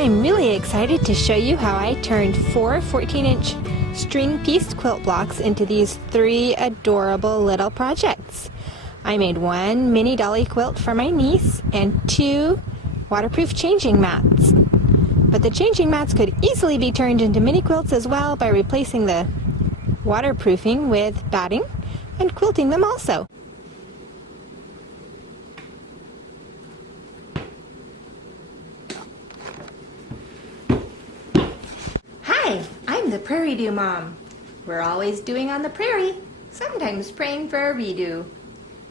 I'm really excited to show you how I turned 4 14-inch string pieced quilt blocks into these 3 adorable little projects. I made 1 mini dolly quilt for my niece and 2 waterproof changing mats. But the changing mats could easily be turned into mini quilts as well by replacing the waterproofing with batting and quilting them also. Hi, I'm the Prayredo Mom. We're always doing on the prairie, sometimes praying for a redo.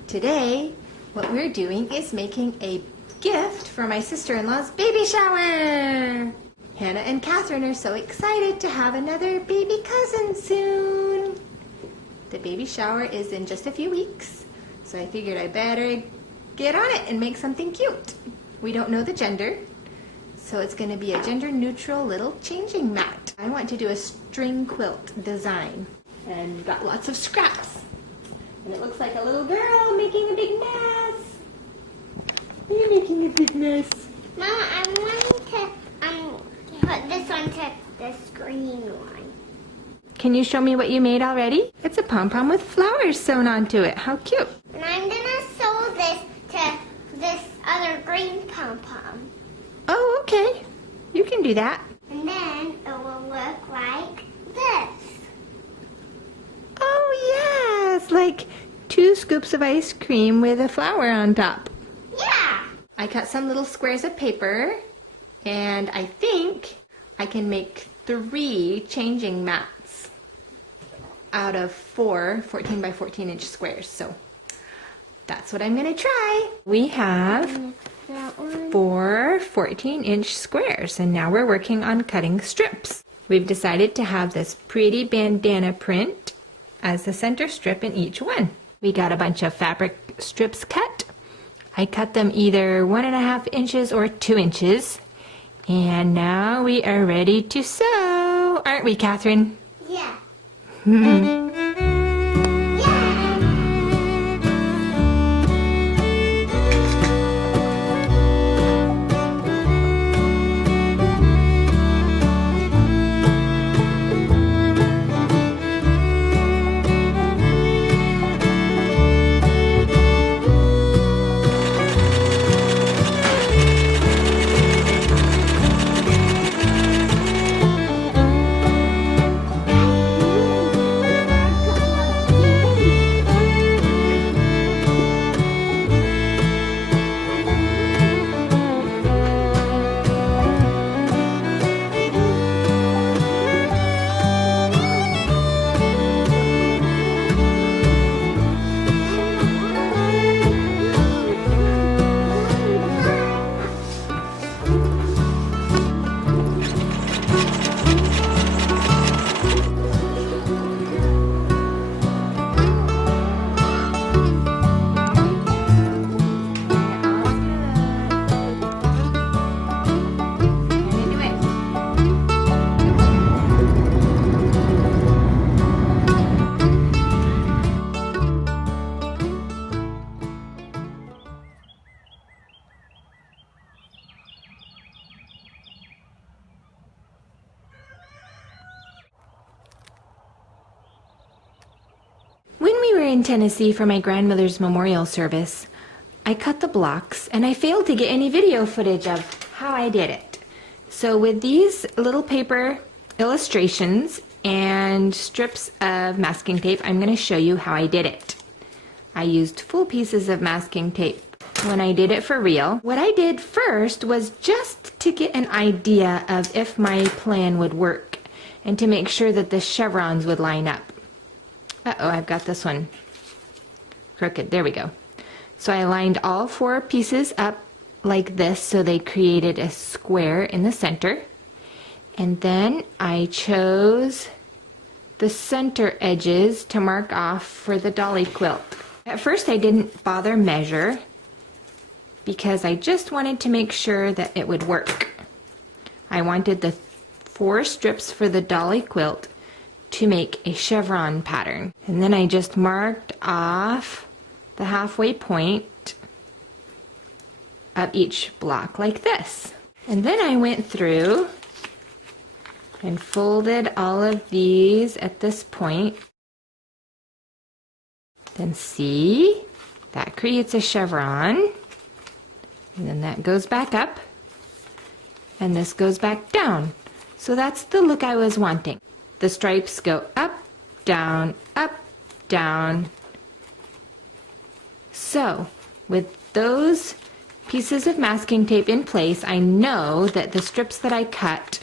Today, what we're doing is making a gift for my sister-in-law's baby shower. Hannah and Catherine are so excited to have another baby cousin soon. The baby shower is in just a few weeks, so I figured I better get on it and make something cute. We don't know the gender, so it's going to be a gender-neutral little changing mat. I want to do a string quilt design, and we've got lots of scraps. And it looks like a little girl making a big mess. You're making a big mess. Mama, I'm wanting to put this onto the screen one. Can you show me what you made already? It's a pom-pom with flowers sewn onto it. How cute. And I'm going to sew this to this other green pom-pom. Oh, okay. You can do that. And then it will look like this. Oh, yes. Like 2 scoops of ice cream with a flower on top. Yeah. I cut some little squares of paper, and I think I can make 3 changing mats out of 4 14 by 14 inch squares. So that's what I'm going to try. We have 4 14-inch squares, and now we're working on cutting strips. We've decided to have this pretty bandana print as the center strip in each one. We got a bunch of fabric strips cut. I cut them either 1.5 inches or 2 inches. And now we are ready to sew. Aren't we, Catherine? Yeah. When we were in Tennessee for my grandmother's memorial service, I cut the blocks and I failed to get any video footage of how I did it. So with these little paper illustrations and strips of masking tape, I'm going to show you how I did it. I used full pieces of masking tape when I did it for real. What I did first was just to get an idea of if my plan would work and to make sure that the chevrons would line up. Uh-oh, I've got this one crooked. There we go. So I lined all 4 pieces up like this so they created a square in the center. And then I chose the center edges to mark off for the dolly quilt. At first I didn't bother measure because I just wanted to make sure that it would work. I wanted the 4 strips for the dolly quilt to make a chevron pattern. And then I just marked off the halfway point of each block like this. And then I went through and folded all of these at this point. Then see, that creates a chevron. And then that goes back up. And this goes back down. So that's the look I was wanting. The stripes go up, down, up, down. So with those pieces of masking tape in place, I know that the strips that I cut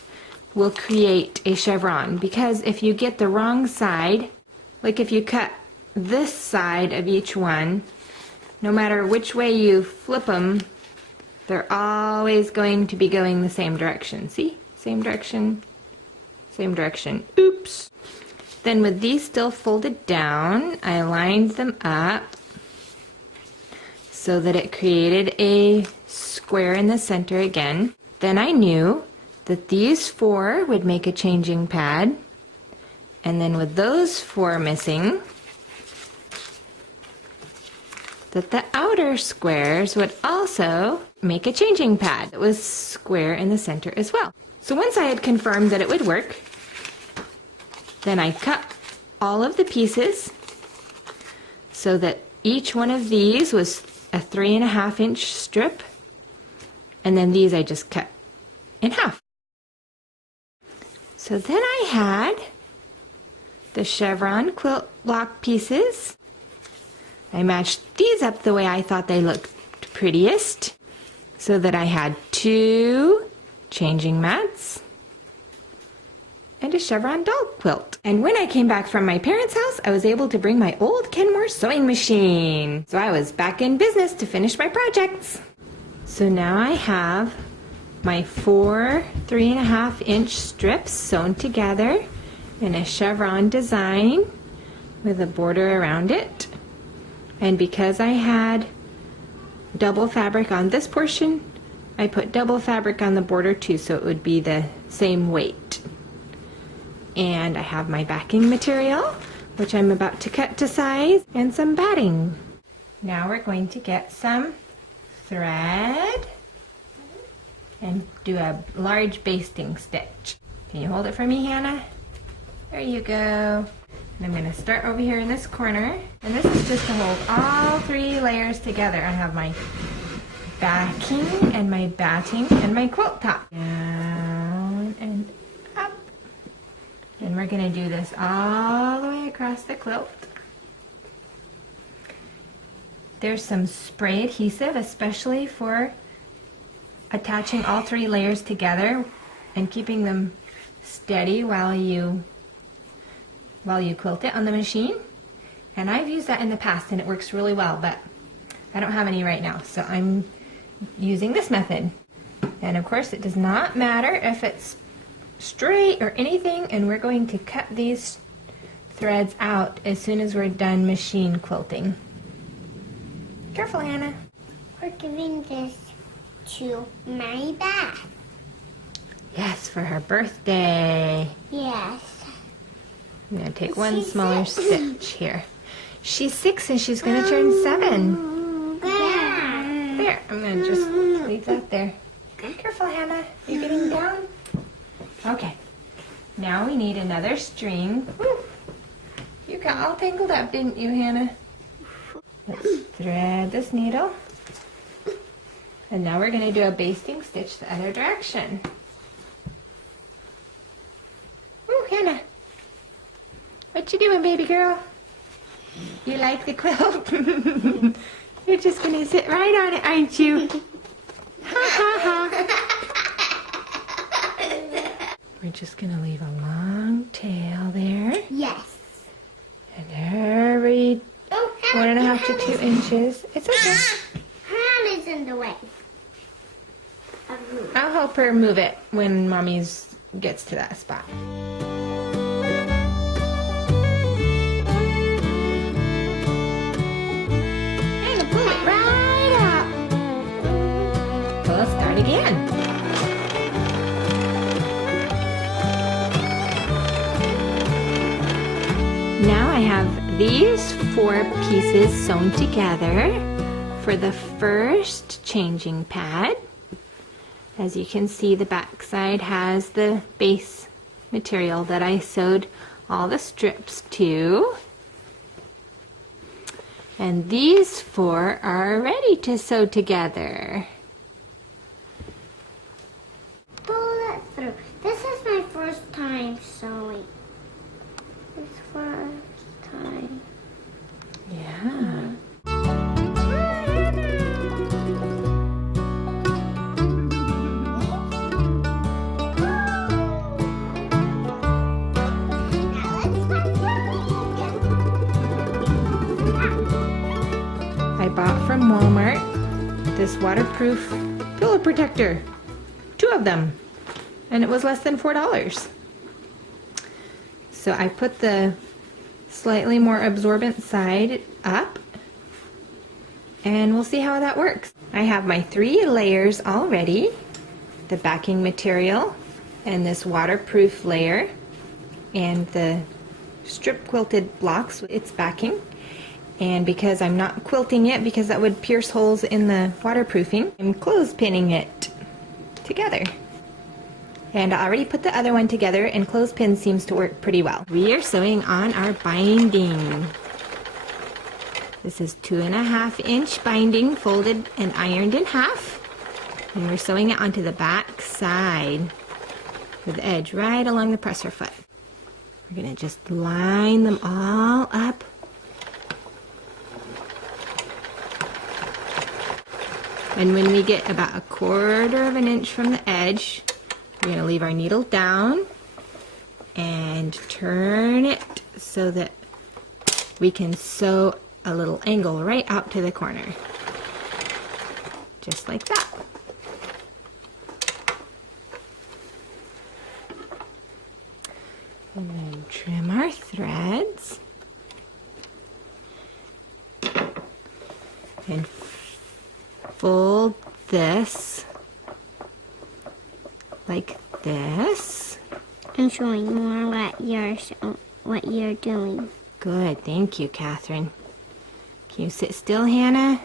will create a chevron, because if you get the wrong side, like if you cut this side of each one, no matter which way you flip them, they're always going to be going the same direction. See? Same direction, same direction. Oops. Then with these still folded down, I lined them up so that it created a square in the center again. Then I knew that these 4 would make a changing pad, and then with those 4 missing, that the outer squares would also make a changing pad. It was square in the center as well. So once I had confirmed that it would work, then I cut all of the pieces so that each one of these was a 3.5 inch strip, and then these I just cut in half. So then I had the chevron quilt block pieces. I matched these up the way I thought they looked prettiest, so that I had 2 changing mats and a chevron doll quilt. And when I came back from my parents' house, I was able to bring my old Kenmore sewing machine. So I was back in business to finish my projects. So now I have my 4 3.5 inch strips sewn together in a chevron design with a border around it. And because I had double fabric on this portion, I put double fabric on the border too, so it would be the same weight. And I have my backing material, which I'm about to cut to size, and some batting. Now we're going to get some thread and do a large basting stitch. Can you hold it for me, Hannah? There you go. And I'm going to start over here in this corner, and this is just to hold all 3 layers together. I have my backing and my batting and my quilt top. Down and up. And we're going to do this all the way across the quilt. There's some spray adhesive, especially for attaching all 3 layers together and keeping them steady while you quilt it on the machine. And I've used that in the past and it works really well, but I don't have any right now, so I'm using this method. And of course it does not matter if it's straight or anything, and we're going to cut these threads out as soon as we're done machine quilting. Careful, Hannah. We're giving this to my Beth. Yes, for her birthday. Yes. I'm going to take one smaller stitch here. She's 6 and she's going to turn 7. There, I'm going to just leave that there. Careful, Hannah. You're getting down? Okay. Now we need another string. Woo. You got all tangled up, didn't you, Hannah? Let's thread this needle. And now we're going to do a basting stitch the other direction. Ooh, Hannah. What you doing, baby girl? You like the quilt? You're just going to sit right on it, aren't you? Ha ha ha. We're just going to leave a long tail there. Yes. And every 1.5 to 2 inches. It's okay. Hannah's in the way. I'll help her move it when Mommy's gets to that spot. And pull it right up. Well, let's start again. Now I have these 4 pieces sewn together for the first changing pad. As you can see, the back side has the base material that I sewed all the strips to. And these 4 are ready to sew together. Pull it through. This is my first time sewing. It's first time. Yeah. I bought from Walmart this waterproof pillow protector. 2 of them. And it was less than $4. So I put the slightly more absorbent side up, and we'll see how that works. I have my 3 layers all ready. The backing material and this waterproof layer and the strip quilted blocks with its backing. And because I'm not quilting it because that would pierce holes in the waterproofing, I'm clothespinning it together. And I already put the other one together, and clothespin seems to work pretty well. We are sewing on our binding. This is 2.5-inch binding folded and ironed in half. And we're sewing it onto the back side with the edge right along the presser foot. We're going to just line them all up. And when we get about 1/4 of an inch from the edge, we're going to leave our needle down and turn it so that we can sew a little angle right out to the corner. Just like that. And then trim our threads. And fold this like this. I'm showing more what you're doing. Good, thank you, Catherine. Can you sit still, Hannah?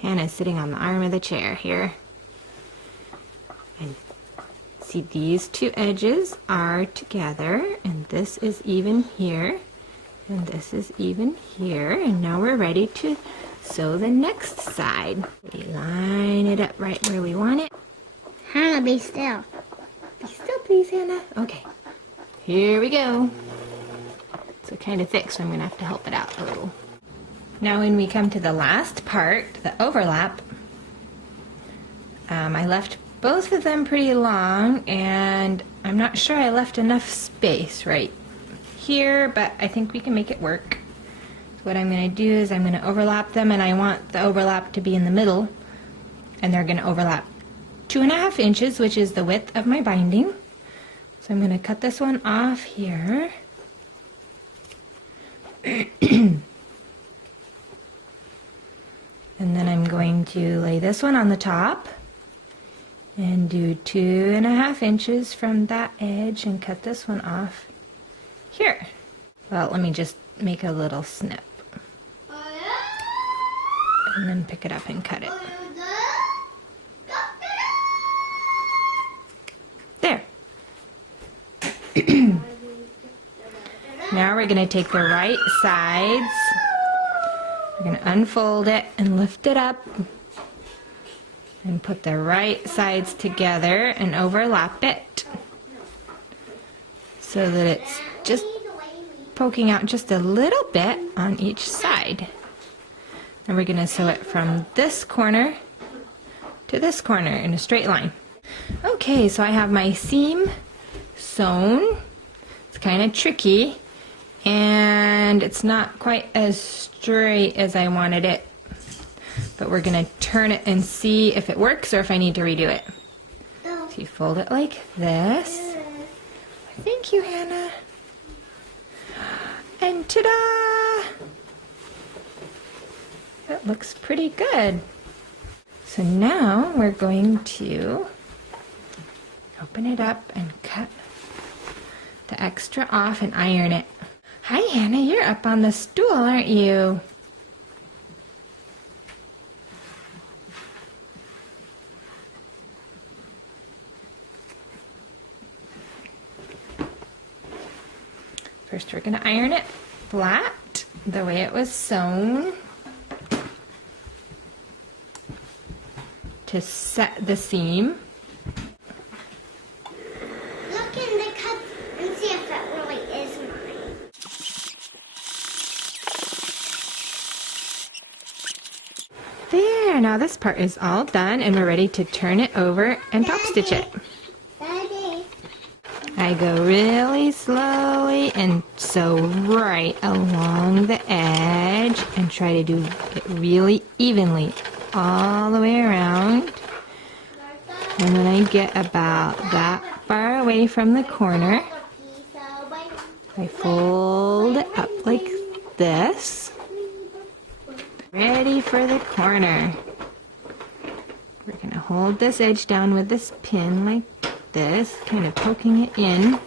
Hannah's sitting on the arm of the chair here. And see, these 2 edges are together, and this is even here, and this is even here, and now we're ready to sew the next side. We line it up right where we want it. Hannah, be still. Be still, please, Hannah. Okay, here we go. It's kind of thick, so I'm going to have to help it out a little. Now when we come to the last part, the overlap, I left both of them pretty long, and I'm not sure I left enough space right here, but I think we can make it work. So what I'm going to do is I'm going to overlap them, and I want the overlap to be in the middle, and they're going to overlap 2.5 inches, which is the width of my binding. So I'm going to cut this one off here. And then I'm going to lay this one on the top and do 2.5 inches from that edge and cut this one off here. Well, let me just make a little snip and then pick it up and cut it. There. Now we're going to take the right sides. We're going to unfold it and lift it up and put the right sides together and overlap it so that it's just poking out just a little bit on each side. And we're going to sew it from this corner to this corner in a straight line. Okay, so I have my seam sewn. It's kind of tricky, and it's not quite as straight as I wanted it, but we're going to turn it and see if it works or if I need to redo it. So you fold it like this. Thank you, Hannah. And ta-da! That looks pretty good. So now we're going to open it up and cut the extra off and iron it. Hi, Hannah, you're up on the stool, aren't you? First we're gonna iron it flat, the way it was sewn, to set the seam. Look in the cup and see if that really is mine. There, now this part is all done and we're ready to turn it over and top stitch it. Daddy. I go really slowly and sew right along the edge and try to do it really evenly all the way around. And when I get about that far away from the corner, I fold it up like this. Ready for the corner. We're going to hold this edge down with this pin like this, kind of poking it in.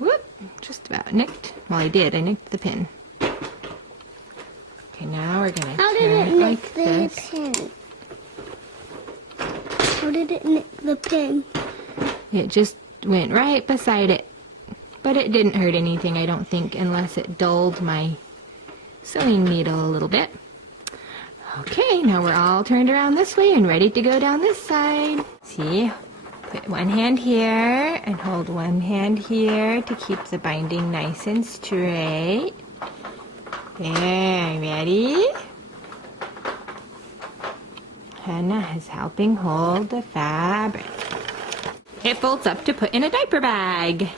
Whoop, just about nicked. Well, I did. I nicked the pin. Okay, now we're going to How did turn it it nick like the this. pin? How did it nick the pin? It just went right beside it. But it didn't hurt anything, I don't think, unless it dulled my sewing needle a little bit. Okay, now we're all turned around this way and ready to go down this side. See, put one hand here and hold one hand here to keep the binding nice and straight. There, ready? Hannah is helping hold the fabric. It folds up to put in a diaper bag.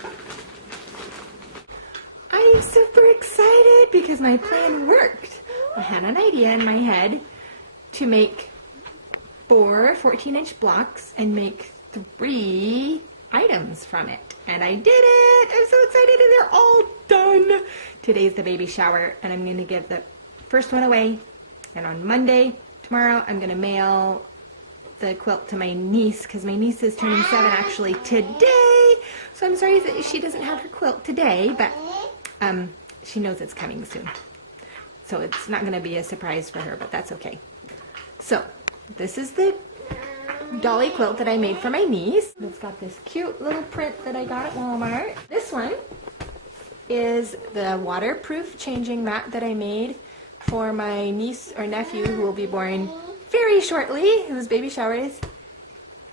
I am super excited because my plan worked. I had an idea in my head to make 4 14-inch blocks and make 3 items from it. And I did it! I'm so excited and they're all done! Today's the baby shower and I'm going to give the first one away. And on Monday, tomorrow, I'm going to mail the quilt to my niece because my niece is turning 7 actually today. So I'm sorry that she doesn't have her quilt today, but she knows it's coming soon. So it's not going to be a surprise for her, but that's okay. So this is the dolly quilt that I made for my niece. It's got this cute little print that I got at Walmart. This one is the waterproof changing mat that I made for my niece or nephew who will be born very shortly, whose baby shower is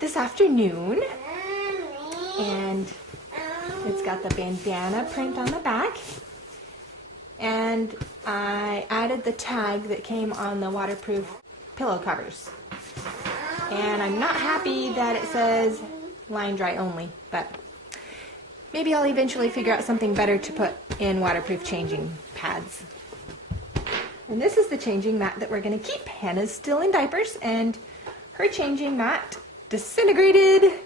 this afternoon. And it's got the bandana print on the back. And I added the tag that came on the waterproof pillow covers. And I'm not happy that it says line dry only, but maybe I'll eventually figure out something better to put in waterproof changing pads. And this is the changing mat that we're going to keep. Hannah's still in diapers and her changing mat disintegrated.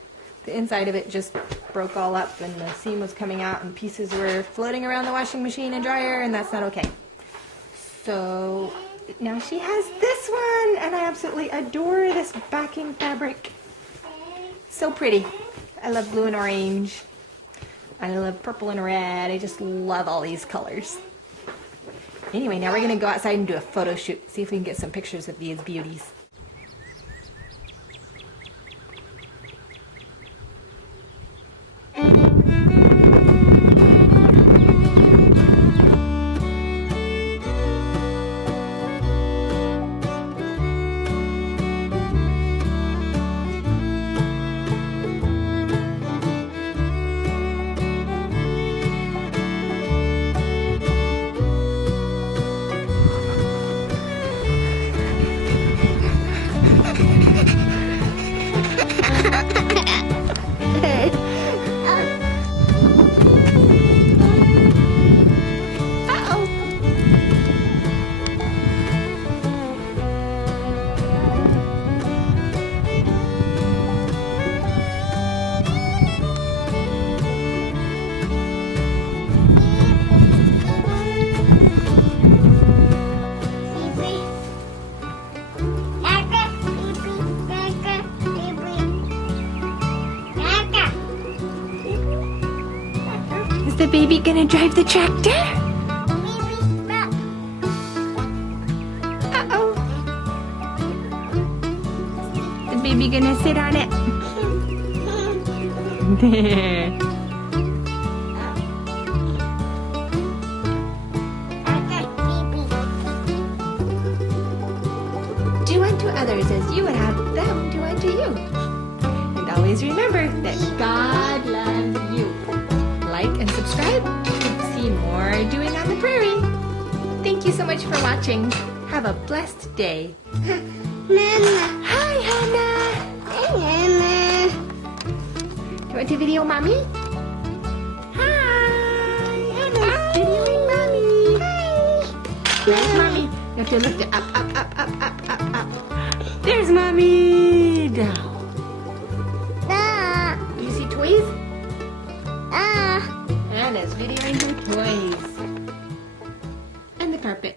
The inside of it just broke all up and the seam was coming out and pieces were floating around the washing machine and dryer, and that's not okay. So now she has this one and I absolutely adore this backing fabric. So pretty. I love blue and orange. I love purple and red. I just love all these colors. Anyway, now we're going to go outside and do a photo shoot. See if we can get some pictures of these beauties. Is the baby gonna drive the tractor? Uh-oh. The baby gonna sit on it. Do unto others as you would have them do unto you. And always remember that God loves you. Like and subscribe to see more doing on the prairie. Thank you so much for watching. Have a blessed day. Mama. Hi, Hannah. Hey, Mama. You want to video mommy? Hi, Hannah's videoing mommy. There's mommy. You have to look up, up, up, up, up, up, up. There's mommy. Down. Do you see toys? Hannah's videoing her toys. And the carpet.